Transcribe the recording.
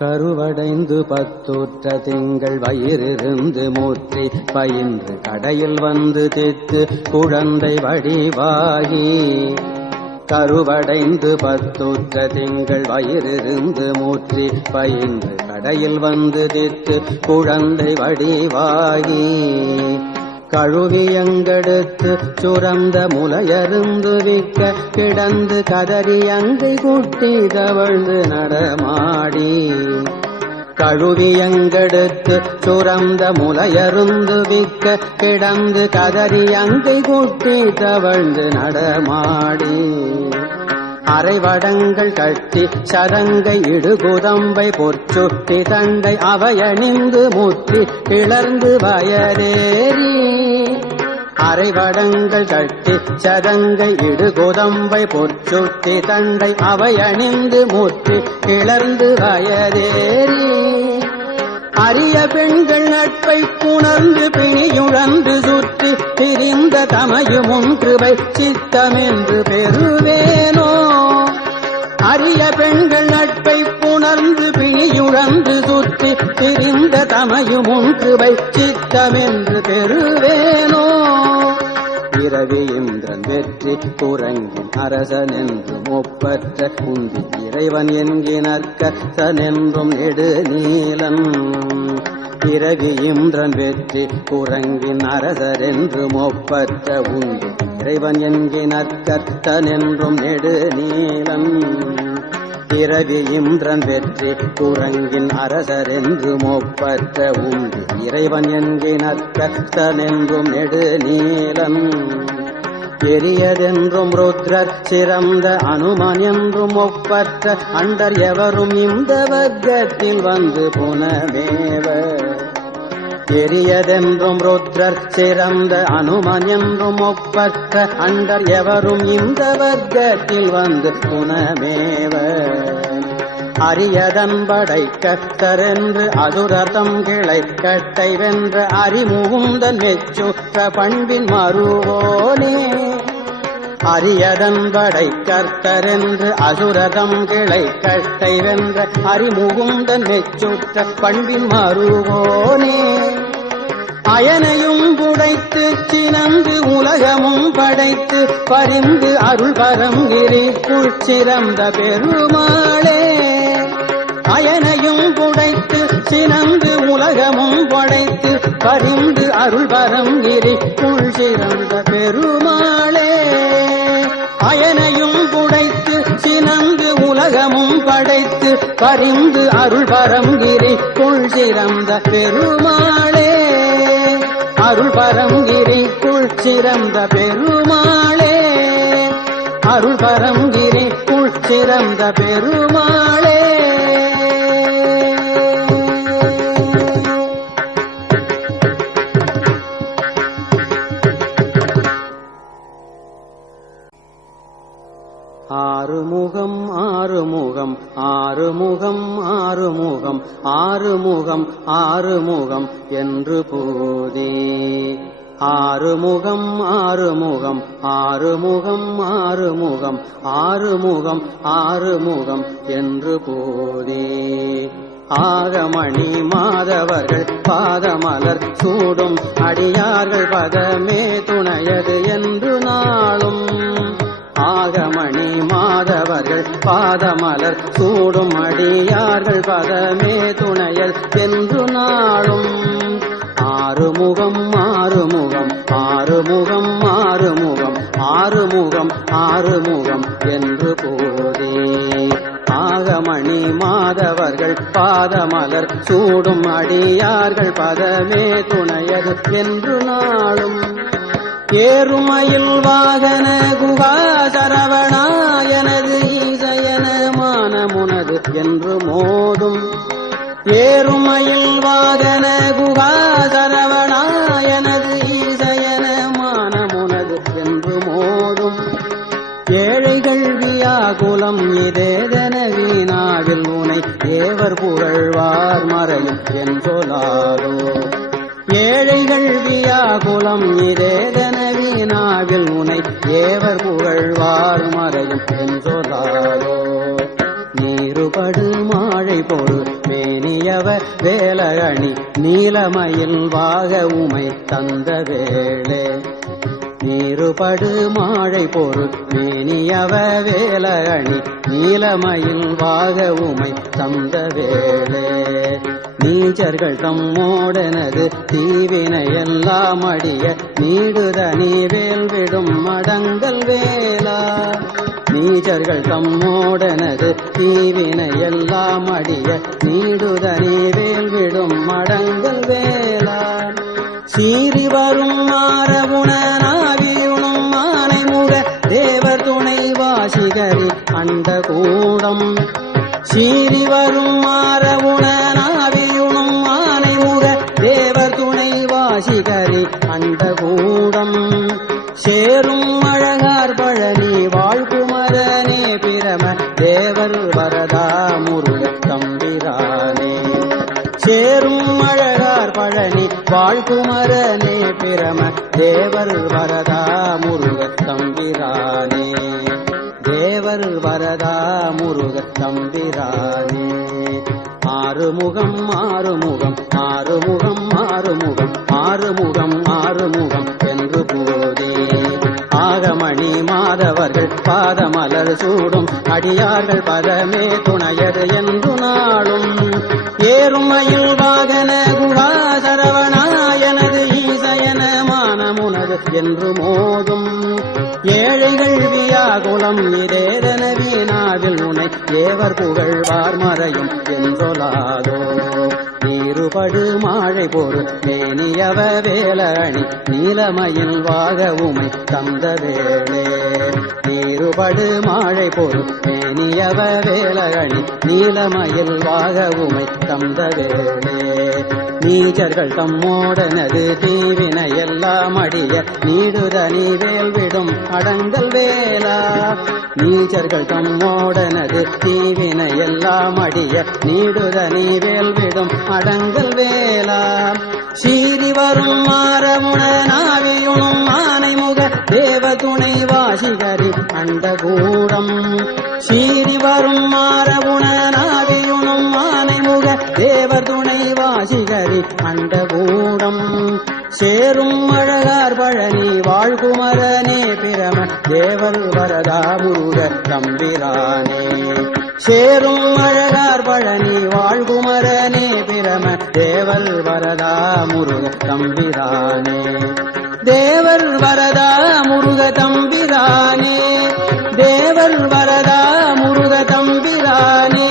கருவடைந்து பத்துற்ற திங்கள் வயிறிருந்து மூற்றி பயின்று கடையில் வந்து தித்து குழந்தை வடிவாகி. கருவடைந்து பத்துற்ற திங்கள் வயிறிருந்து மூற்றி பயின்று கடையில் வந்து தித்து குழந்தை வடிவாகி. கழுவியங்கெடுத்து சுரந்த முலையருந்து விக்க கிடந்து கதறி அங்கை குட்டி தவழ்ந்து நடமாடி. கழுவியங்கெடுத்து சுரந்த முலையருந்து விக்க கிடந்து கதறி அங்கை குட்டி தவழ்ந்து நடமாடி. அரைவடங்கள் கட்டி சரங்கை இடுகுதம்பை பொற்சுட்டி தண்டை அவையணிந்து முற்றி கிளர்ந்து வயரேறி. அரைவடங்கள் கட்டி சரங்கை இடுகுதம்பை பொற்சுட்டி தண்டை அவையணிந்து முற்றி கிளர்ந்து வயரேறி. அரிய பெண்கள் நட்பை புணர்ந்து பிணியுழந்து சுற்றி பிரிந்த தமையும் ஒன்றுவை சித்தமென்று பெறுவேனோ. அரிய பெண்கள் நட்பை புணர்ந்து பிணியுழந்து சுற்றி பிரிந்த தமையும் ஒன்றுவை சித்தமென்று பெறுவேனோ. இரவி இந்திரன் வெற்றி குரங்கின் அரசனென்று ஒப்பற்ற குந்தி இறைவன் என்கினற்கசனென்றும் நெடுநீலன். இரவி இந்திரன் வெற்றி குரங்கின் அரசரென்று ஒப்பற்ற உந்தி இறைவன் என்கினற்கசனென்றும் நெடுநீலன். இரவி இந்திரன் வெற்றி குரங்கின் அரசரென்று ஒப்பற்ற உந்தி இறைவன் என்கினற்கசனென்றும் நெடுநீலன். பெரியதென்றும் ருத்ரர் சிறந்த அனுமன் என்றும் ஒப்பற்ற அண்டர் எவரும் இந்த வர்க்கத்தில் வந்து புனமேவ. பெரியதென்றும் ருத்ரர் சிறந்த அனுமன் என்றும் ஒப்பற்ற அண்டர் எவரும் இந்த வர்க்கத்தில் வந்து புனமேவ. அரியதன் படை கட்டரென்று அதுரதம் கிளை கட்டை வென்ற அறிமுகுந்தன் மெச்சுற்ற பண்பின் மறுவோனே. அரியதன் படை கர்த்தரென்று அசுரதம் கிளை கட்டை வென்ற அறிமுகுந்தன் மெச்சுற்ற பண்பின் மறுவோனே. அயனையும் புடைத்து சினந்து உலகமும் படைத்து பரிந்து அருள் பரம் கிரிக்குள் சிறந்த பெருமாளே. அயனையும் புடைத்து சினந்து உலகமும் படைத்து பரிந்து அருள் பரம் கிரிக்குள் சிறந்த பெருமாளே. அயனையும் புடைத்து சினந்து உலகமும் படைத்து பரிந்து அருள் பரம் கிரிக்குள் சிறந்த பெருமாளே. அருள் பரம் கிரிக்குள் சிறந்த பெருமாளே. அருள் பரம் கிரிக்குள் சிறந்த பெருமாளே. ஆறுமுகம் ஆறுமுகம் ஆறுமுகம் ஆறுமுகம் ஆறுமுகம் ஆறுமுகம் என்று போதே. ஆறுமுகம் ஆறுமுகம் ஆறுமுகம் ஆறுமுகம் ஆறுமுகம் ஆறுமுகம் என்று போதே. ஆகமணி மாதவர்கள் பாதமலர் சூடும் அடியார்கள் பதமே துணையது என்று நாளும். ஆகமணி மாதவர்கள் பாதமலர் சூடும் அடியார்கள் பதமே துணையல் என்று நாளும். ஆறுமுகம் ஆறுமுகம் ஆறுமுகம் ஆறுமுகம் ஆறுமுகம் ஆறுமுகம் என்று போதே. ஆகமணி மாதவர்கள் பாதமலர் சூடும் அடியார்கள் பதமே துணையது என்று நாளும். ஏறுமயில் வாகன குகா சரவணாயனது ஈசயன மானமுனது என்று மோதும். ஏறுமயில் வாகன குகா சரவணாயனது ஈசயன மானமுனது என்று மோதும். ஏழைகள் வியாகுலம் இதேதன வீணாவில் உனை ஏவர் புகழ்வார் மறையும் என்றொலாரோ. ஏழைகள் வியாகுலம் இதேதன வீணாவில் உனை ஏவர் புகழ்வார் மறையும் என்றொலாரோ. நீருபடு மாழை பொரு மேனியவ வேலகணி நீலமயில் வாக உமை தந்த வேளே நீருபடு மாழை பொருள் மேனியவ வேலகணி நீலமயில் வாக உமை தந்த வேளே நீச்சர்கள் தம்மோடனது தீவினையெல்லாம் அடிய நீடுதனி வேல் விடும் மடங்கல் வேலா நீச்சர்கள் தம்மோடனது தீவினையெல்லாம் அடிய நீடுதனி வேல் விடும் மடங்கல் வேலா சீறி வரும் மாறவுணனாவியுணும் மானை முக தேவர் துணை வாசிகரி அண்ட கூடம் சீறி வரும் மாறவுணனாவியுணும் மானை முக தேவர் துணை வாசிகரி அண்ட கூடம் சேரும் அழகார் பழனி வாழ்குமரனே பிரம தேவர் வரதா முருக தம்பிரானே சேரும் அழகார் பழனி வாழ்குமரனே பிரம தேவர் வரதா முருக தம்பிரானே தேவர் வரதா முருக தம்பிரானே ஆறுமுகம் ஆறுமுகம் ஆறுமுகம் ஆறுமுகம் ஆறுமுகம் ஆறுமுகம் என்று போதே ஆகமணி மாதவர்கள் பாதமலர் சூடும் அடியார்கள் பதமே துணையது என்று நாளும் ஏறுமயில் வாகன குகா சரவணாயனது ஈசயன மானமுனது என்று மோதும் ஏழைகள் வியாகுலம் இதேதன வீணாவில் உனை ஏவர் புகழ்வார் மறையும் என்றொலாதோ நீருபடு மாழை பொருள் மேனியவ வேலணி நீலமயில் வாக உமை தந்த வேளே நீருபடு மாழை பொருள் மேனியவ வேலணி நீலமயில் வாக உமை தந்த வேளே நீச்சர்கள் தம்மோடனது தீவினையெல்லாம் அடிய நீடுதனி வேல் விடும் அடங்கல் வேலா நீச்சர்கள் தம்மோடனது தீவினையெல்லாம் அடிய நீடுதனி வேல் விடும் அடங்கல் வேலா சீறி வரும் மாறமுணனாவியுணும் ஆனை முக தேவ துணை வாசிகரி அண்ட கூடம் சீறி வரும் மாறமுணனாவியுணும் ஆனை முக தேவ துணை வாசிகரி அண்ட கூடம் சேரும் அழகார் பழனி வாழ்குமரனே பிரம தேவர் வரதா முருக தம்பிரானே சேரும் அழகார் பழனி வாழ்குமரனே பிரம தேவர் வரதா முருக தம்பிரானே தேவர் வரதா முருக தம்பிரானே தேவர் வரதா முருக தம்பிரானே